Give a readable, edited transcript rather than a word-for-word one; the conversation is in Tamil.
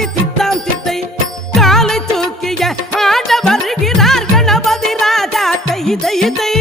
கணபதி தித்தாம் தித்தை காலை தூக்கிய ஆட வருகிறார் கணபதி ராஜா தை தை தை